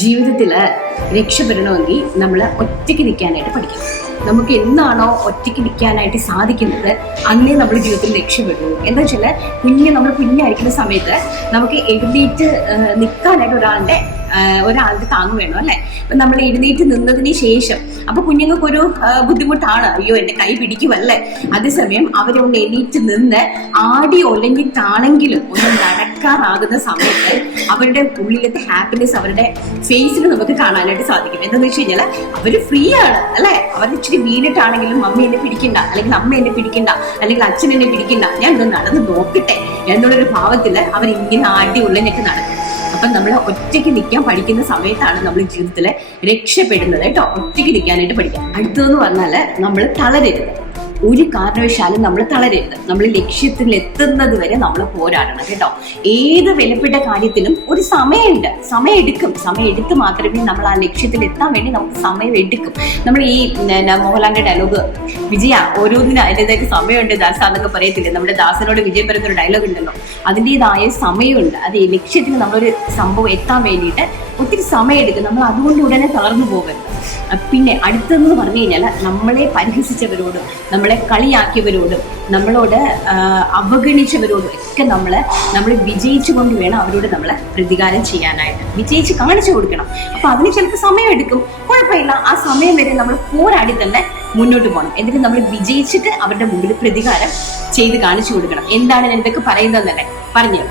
ജീവിതത്തിൽ രക്ഷപ്പെടണമെങ്കിൽ നമ്മൾ ഒറ്റയ്ക്ക് നിൽക്കാനായിട്ട് പഠിക്കണം. നമുക്ക് എന്നാണോ ഒറ്റയ്ക്ക് നിൽക്കാനായിട്ട് സാധിക്കുന്നത് അന്നേ നമ്മൾ ജീവിതത്തിൽ രക്ഷപ്പെടുള്ളൂ. എന്താ വെച്ചാൽ നമ്മൾ കുഞ്ഞായിരിക്കുന്ന സമയത്ത് നമുക്ക് എഴുന്നേറ്റ് നിൽക്കാനായിട്ട് ഒരാളുടെ താങ്ങ് വേണം അല്ലേ. അപ്പം നമ്മൾ എഴുന്നേറ്റ് നിന്നതിന് ശേഷം അപ്പോൾ കുഞ്ഞുങ്ങൾക്കൊരു ബുദ്ധിമുട്ടാണ്, അയ്യോ എൻ്റെ കൈ പിടിക്കുമല്ലേ. അതേസമയം അവരൊന്ന് എണീറ്റ് നിന്ന് ആടി ഒലഞ്ഞിട്ടാണെങ്കിലും ഒന്ന് നടക്കാറാകുന്ന സമയത്ത് അവരുടെ ഉള്ളിലത്തെ ഹാപ്പിനെസ് അവരുടെ ഫേസിൽ നമുക്ക് കാണാനായിട്ട് സാധിക്കും. എന്താണെന്ന് വെച്ച് കഴിഞ്ഞാൽ അവർ ഫ്രീ ആണ് അല്ലേ. അവർ ഇച്ചിരി വീണിട്ടാണെങ്കിലും മമ്മി എന്നെ പിടിക്കണ്ട, അല്ലെങ്കിൽ അമ്മ എന്നെ പിടിക്കണ്ട, അല്ലെങ്കിൽ അച്ഛൻ എന്നെ പിടിക്കണ്ട, ഞാൻ ഒന്ന് നടന്ന് നോക്കട്ടെ എന്നുള്ളൊരു ഭാവത്തിൽ അവരിങ്ങനെ ആടി ഉള്ളനൊക്കെ നടക്കും. അപ്പം നമ്മൾ ഒറ്റയ്ക്ക് നിൽക്കാൻ പഠിക്കുന്ന സമയത്താണ് നമ്മൾ ജീവിതത്തിൽ രക്ഷപ്പെടുന്നത് കേട്ടോ. ഒറ്റയ്ക്ക് നിൽക്കാനായിട്ട് പഠിക്കാം. അടുത്തതെന്ന് പറഞ്ഞാൽ നമ്മൾ തളരരുത്. ഒരു കാരണവശാലും നമ്മൾ തളരരുത്. നമ്മൾ ലക്ഷ്യത്തിൽ എത്തുന്നത് വരെ നമ്മൾ പോരാടണം കേട്ടോ. ഏത് വിലപ്പെട്ട കാര്യത്തിനും ഒരു സമയമുണ്ട്, സമയം എടുത്ത് മാത്രമേ നമ്മൾ ആ ലക്ഷ്യത്തിൽ എത്താൻ വേണ്ടി നമുക്ക് സമയം എടുക്കും. നമ്മൾ ഈ മോഹൻലാലിന്റെ ഡയലോഗ് വിജയ ഓരോന്നിനും അതിൻ്റെതായിട്ട് സമയമുണ്ട് ദാസ എന്നൊക്കെ പറയത്തില്ലേ. നമ്മുടെ ദാസനോട് വിജയം പറയുന്നൊരു ഡയലോഗ് ഉണ്ടല്ലോ, അതിൻ്റെതായ സമയമുണ്ട്. അത് ഈ ലക്ഷ്യത്തിന് നമ്മളൊരു സംഭവം എത്താൻ വേണ്ടിയിട്ട് ഒത്തിരി സമയം എടുക്കും. നമ്മൾ അതുകൊണ്ട് ഉടനെ തളർന്നു പോകരുത്. പിന്നെ അടുത്തതെന്ന് പറഞ്ഞു കഴിഞ്ഞാൽ നമ്മളെ പരിഹസിച്ചവരോടും നമ്മളെ കളിയാക്കിയവരോടും നമ്മളോട് അവഗണിച്ചവരോടും ഒക്കെ നമ്മൾ വിജയിച്ചു കൊണ്ട് വേണം അവരോട് നമ്മൾ പ്രതികാരം ചെയ്യാനായിട്ട്. വിജയിച്ച് കാണിച്ചു കൊടുക്കണം. അപ്പൊ അതിന് ചിലപ്പോൾ സമയം എടുക്കും, കുഴപ്പമില്ല. ആ സമയം വരെ നമ്മൾ പോരാടി തന്നെ മുന്നോട്ട് പോകണം. എന്നിട്ട് നമ്മൾ വിജയിച്ചിട്ട് അവരുടെ മുമ്പിൽ പ്രതികാരം ചെയ്ത് കാണിച്ചു കൊടുക്കണം. എന്താണ് ഞാൻ ഇതൊക്കെ പറയുന്നതെന്നല്ലേ പറഞ്ഞു.